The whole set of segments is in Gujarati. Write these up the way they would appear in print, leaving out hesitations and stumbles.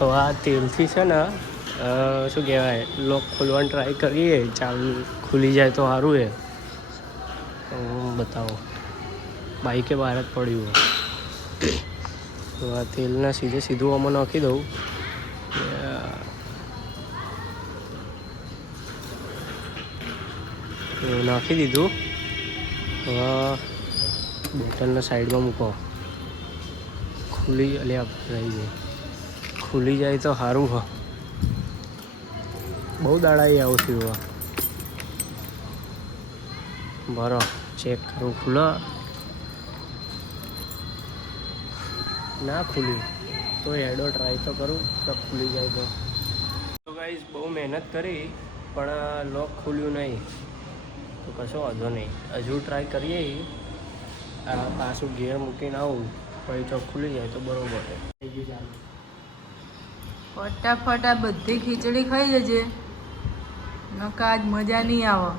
હવે આ તેલથી છે ને શું કહેવાય લોક ખોલવાની ટ્રાય કરીએ, ચાલુ ખુલી જાય તો સારું એ. બતાવો બાઈકે બહાર જ પડ્યું. તો આ તેલને સીધું આમાં નાખી દઉં. નાખી દીધું. હવે બોટલને સાઈડમાં મૂકો. ખુલી રહી જાય, ખુલી જાય તો સારું. હ બહુ દાડાઈ આવું થયું. બરો ચેક કરું, ખુલો ના ખુલ્યું તો એડો ટ્રાય તો કરું તો ખુલી જાય તો. ગાઈસ બહુ મહેનત કરી પણ લોક ખુલ્યું નહીં, તો કશો વાંધો નહીં. હજુ ટ્રાય કરીએ. આ પાછું ગેર મૂકીને આવું પછી તો ખુલી જાય તો બરાબર છે. ફટાફટ આ બધી ખીચડી ખાઈ જજે, નકા આજ મજા નહીં આવે.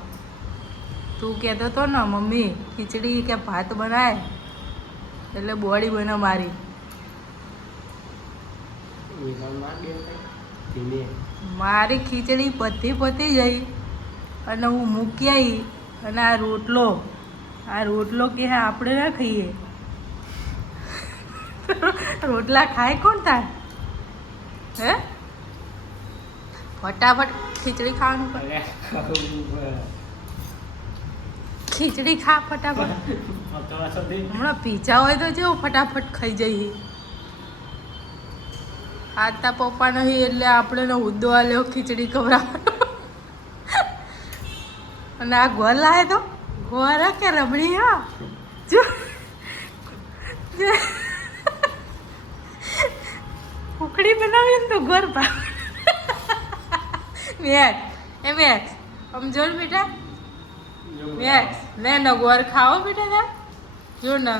તું કહેતો હતો ને મમ્મી ખીચડી કે ભાત બનાય એટલે બોડી બને મારી. મારી ખીચડી પતી જઈ અને હું મૂકી આવી, અને આ રોટલો કે આપણે ના ખાઈએ. રોટલા ખાય કોણ તાર? હે ફટાફટ ખીચડી ખાવાનું. ખીચડી ખા ફટાફટ. હમણાં પીઝા હોય તો જો ફટાફટ ખાઈ જઈએ. આતા પપ્પા નહીં એટલે આપણે ઉદ્દો આલ્યો ખીચડી ખવડાવવાનો. અને આ ગોર લાવે તો ગોર કે રબડી. હા જો ઉકડી બનાવી ને તો ગોર ભાવ. મેક્સ સમજો ને બેટા. મેક્સ લે ને ગોર ખાઓ બેટા. તાર જો ને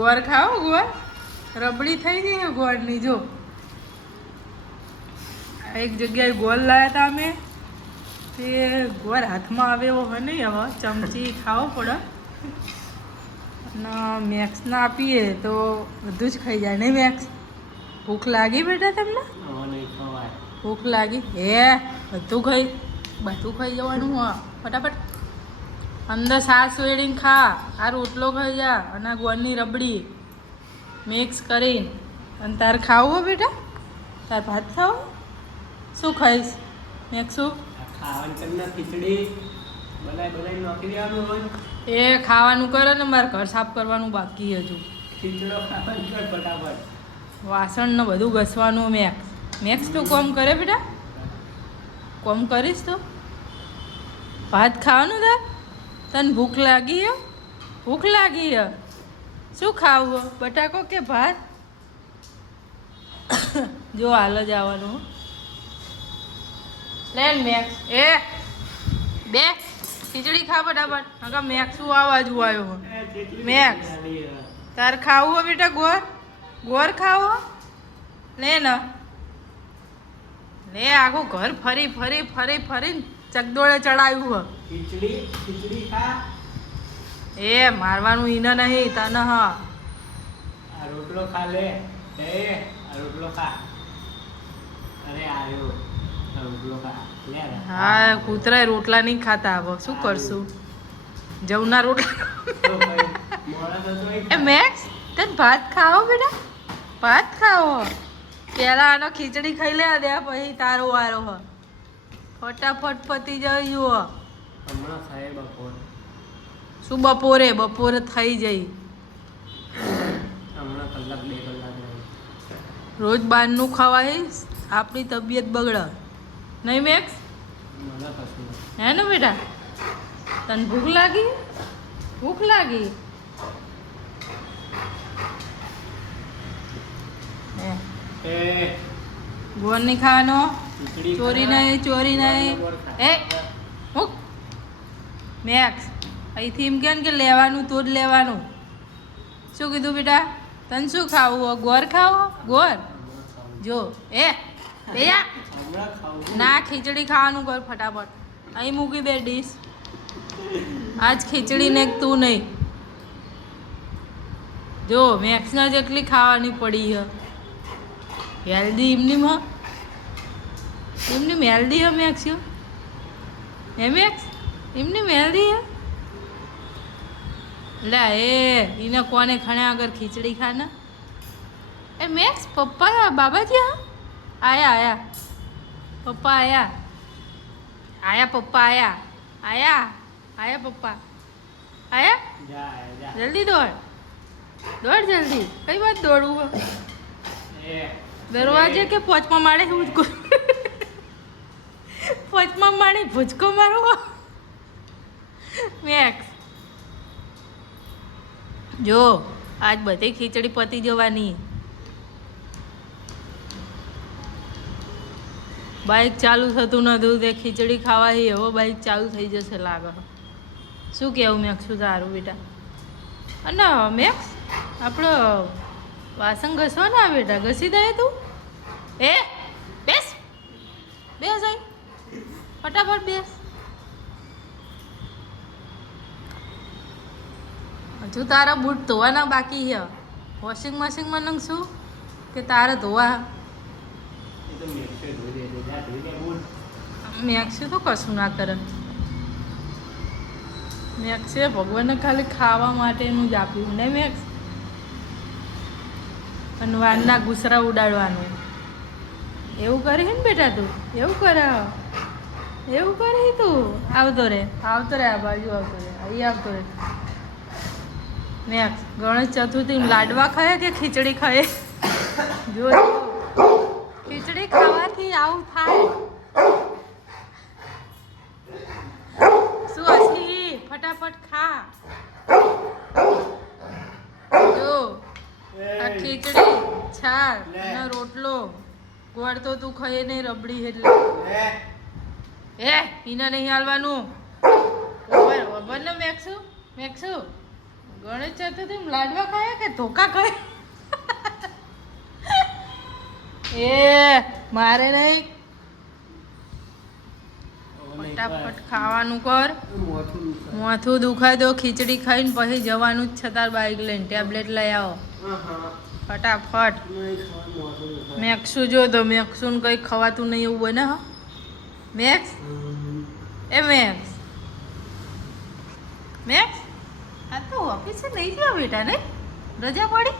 ગોર ખાઓ. ગોર રબડી થઈ જાય ગોળની. જો એક જગ્યાએ ગોળ લાવ્યા હતા અમે, તે ગોળ હાથમાં આવે એવો હોય નહીં. હવે ચમચી ખાવો પડે અને મેક્સને આપીએ તો બધું જ ખાઈ જાય નહીં મેક્સ? ભૂખ લાગી બેટા તમને? ભૂખ લાગી? હે બધું ખાઈ જવાનું. હા ફટાફટ અંદર સાસ વેડીને ખા. આ રોટલો ખાઈ જા અને આ ગોળની રબડી મિક્સ કરીને. અને તાર ખાવું બેટા? તાર ભાત ખાવો? શું ખાઈશ મેક્સું? એ ખાવાનું કરે ને મારે ઘર સાફ કરવાનું બાકી. હજુ વાસણ ને બધું ઘસવાનું. મેક્સ તો કોમ કરે બેટા? કોમ કરીશ તો ભાત ખાવાનું. તાર તને ભૂખ લાગી હે? ભૂખ લાગી હે? શું ખાવું? બટાકો કે ભાત? જો હાલ જ આવવાનું. લે મેક્સ એ બે ખીચડી ખા ફટાફટ. નકા મેક્સ શું આવાજ આવ્યો? મેક્સ તાર ખાવું હો બેટા? ગોર ખાવો? લે ને લે. આખું ઘર ફરી ચકદોડે ચડાવ્યું હો. ખીચડી ખા. એ મારવાનું ઈને નહીં તને. હા રોટલો ખા. લે રોટલો ખા. અરે આર્યો રોટલો ખા. હા કૂતરા રોટલા નહીં ખાતા. હવે શું કરશું? જવના રોટલા. એ મેક્સ તને ભાત ખાવો બેટા? ભાત ખાવો? પહેલા આનો ખીચડી ખાઈ લે દે પછી તારો વારો. હ ફટાફટ પતી જાય. જુઓ હમણાં થાય બપોર. શું બપોરે થઈ જાય. હમણાં કલાક 2 કલાક રોજ બહારનું ખવાય આપણી તબિયત બગડે નહીં મેક્સ? હે ને બેટા? તને ભૂખ લાગી? ગોળ નહીં ખાવાનો. ચોરી નહીં. એ મૂક મેક્સ. અહીંથી એમ કે લેવાનું તો જ લેવાનું. શું કીધું બેટા? તને શું ખાવું? ગોળ ખાવો? ગોળ જો એ ના ખીચડી ખાવાનું કર ફટાફટ. અહીં મૂકી દે ડીશ. આજ ખીચડી ને તું નહીં. જો મેક્સના જેટલી ખાવાની પડી છે. હેલ્ધી એમની એમની હેલ્ધી હે મેક્સ હે મેક્સ એમની હેલ્ધી હે લે એને કોને ખણ્યા આગળ ખીચડી ખાને એ મેક્સ પપ્પા બાબાજી આયા પપ્પા આયા પપ્પા આયા પપ્પા આયા જલ્દી દોડ જલ્દી કઈ વાત દોડવું દરવાજે કે પોચમાં માળે ભૂચકો પોચમાં માળે ભૂચકો મારવો મેક્સ જો આજ બધી ખીચડી પતી જવાની બાઇક ચાલુ થતું નતું તે ખીચડી ખાવાથી હવે બાઇક ચાલુ થઈ જશે લાગે શું કહેવું મેક્સ શું સારું બેટા અને મેક્સ આપણો વાસણ ઘસવાના બેટા ઘસી દે તું બેસ અહીં ફટાફટ બેસ હજુ તારા બૂટ ધોવાના બાકી છે વોશિંગ મશીનમાં નાખશું કે તારે ધોવા મેક્સે તો કશું ના કરે મેક્સે ભગવાનને ખાલી ખાવા માટેનું જ આપ્યું ને મેક્સ અને વાનના ગુસરા ઉડાડવાનું એવું કરે ને બેટા તું એવું કરે તું આવતો રે આ બાજુ આવતો રે અહીં આવતો રે મેક્સ ગણેશ ચતુર્થી લાડવા ખાય કે ખીચડી ખાય જો ખીચડી ખાવાથી આવું થાય શું હસી ફટાફટ ખા જો આ ખીચડી છાલ અને રોટલો ગોળ તો તું ખાઈ નહીં રબડી એટલે એને નહીં હાલવાનું ખબર ને મેક્સુ ગણેશ ચતુર્થી લાડવા ખાય કે ધોકા ખાય મારે નહીં ફટાફટ ખાવાનું કર માથું દુખાય તો ખીચડી ખાઈને પછી જવાનું જ છે તાર બાઈક લઈને ટેબ્લેટ લઈ આવો ફટાફટ મેક્સું જો તો મેક્સું કંઈ ખવાતું નહીં એવું બને હા મેક્સ મેક્સ આ તો ઓફિસે નહીં ગયો બેટા ને રજા પાડી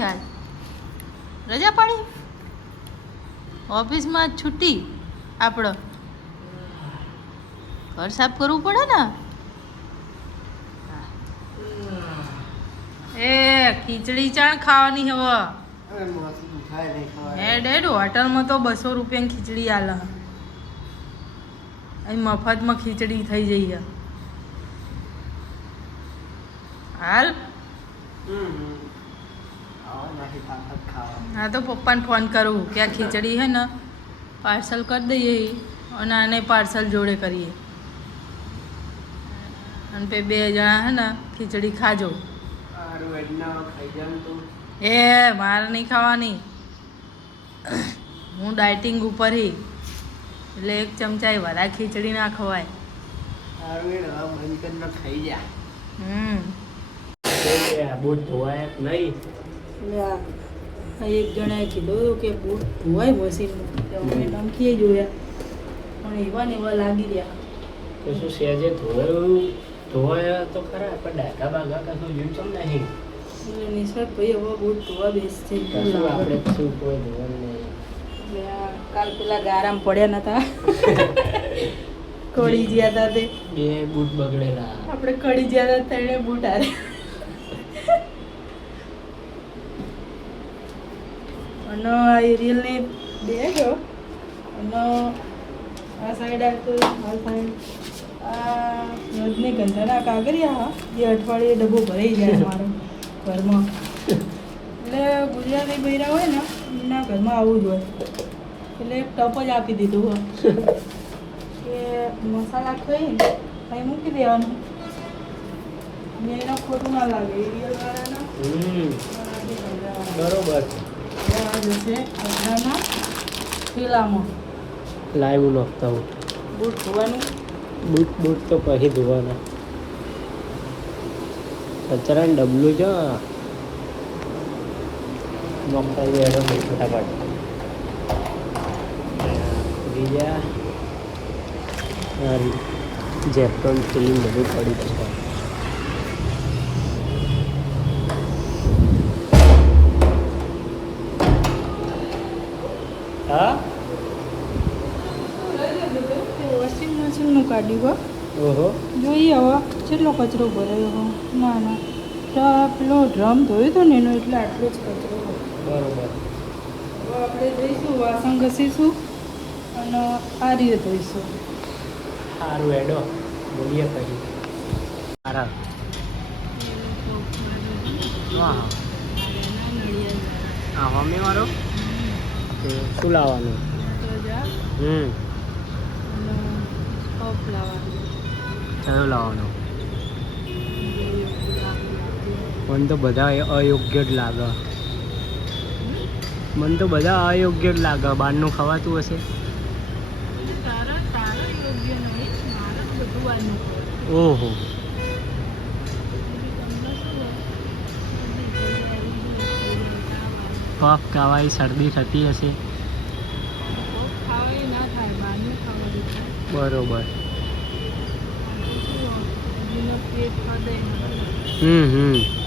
હાલ રજા પાડી ઓફિસમાં છૂટી આપણો ઘર સાફ કરવું પડે ને ખીચડી ચાણ ખાવાની હવે હેડ હોટલમાં તો 200 રૂપિયાની ખીચડી આલે અહીં મફતમાં ખીચડી થઈ જઈએ હાલ હા તો પપ્પાને ફોન કરું કે આ ખીચડી હે ને પાર્સલ કરી દઈએ અને આને પાર્સલ જોડે કરીએ અને બે જણા હે ને ખીચડી ખાજો મારે નહીં ખાવાની હું ડાયટિંગ ઉપર હી એટલે 1 ચમચા વધારે ખીચડી ના ખવાય બૂટ ધોવાય નહીં એક જણાએ કીધું કે બૂટ ધોવાય મશીનમાં અમે નમખીએ જોયા પણ એવા લાગી રહ્યા તો શું સહેજે ધોવાયા તો ખરા પણ ડાકા બાગા કશું જીવશમ નહીં નિષ્ફળ ભાઈ હવે બૂટ ધોવા બેસશે આપણે શું કોઈ ધોવાનું નહીં કાલ પેલા ગારામ પડ્યા નતા કડી ગયા હતા તે 2 બૂટ બગડેલા આપણે કડી ગયા હતા તેને બૂટ આરે અને આ એરિયલને બેગ અને આ સાઈડ આવતો આ સાઈડ આ રજનીગંધાના કાગરિયા જે અઠવાડિયે ડબ્બો ભરાઈ જાય મારો ઘરમાં એટલે ગુજરાતી બૈરા હોય ને એમના ઘરમાં આવું જ હોય એટલે એક ટપ જ આપી દીધું હોય કે મસાલા ખાઈને અહીં મૂકી દેવાનું ને એનો ખોટું ના લાગે એરિયલ વાળાના બરોબર જશે અડધાના થેલામાં લાઈવ નાખતા હું બૂટ ધોવાનું બૂટ તો પછી ધોવાના કચરાનું ડબલું છે મોકટાઈ એડો ભાઈ ફટાફટ બીજા જેપ્ટોન ફિલ્મ બધું પડી છે. હા વોશિંગ મશીનનું કાઢ્યું ઓહો જોઈએ હવે કેટલો કચરો ભરાયો ના ના પેલો ડ્રમ ધોયો હતો ને એનો એટલે આટલો જ કચરો બરોબર. હવે આપણે જઈશું વાસણ ઘસીશું અને આ રીતે ધોઈશું. સારું એડો બોલીએ પછી સારા હા હા મમ્મી મારો શું લાવવાનું? કયો લાવવાનો? મને તો બધા અયોગ્ય જ લાગે. મને તો બધા અયોગ્ય જ લાગે. બહારનું ખવાતું હશે. ઓહો પફ ખાવાય શરદી થતી હશે. બરોબર. હમ